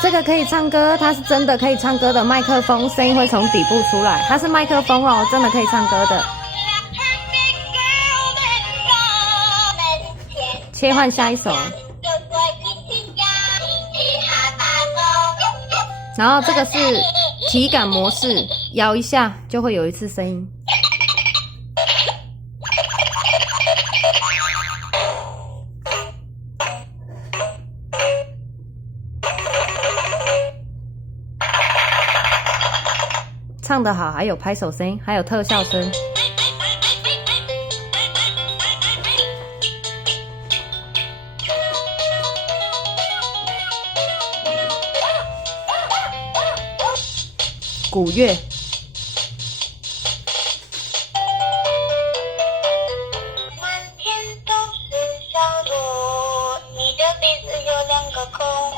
这个可以唱歌，它是真的可以唱歌的麦克风，声音会从底部出来，它是麦克风哦，真的可以唱歌的。切换下一首。然后这个是体感模式，摇一下就会有一次声音。唱得好，还有拍手声，还有特效声。鼓乐。满天都是小朵，你的鼻子有2个孔。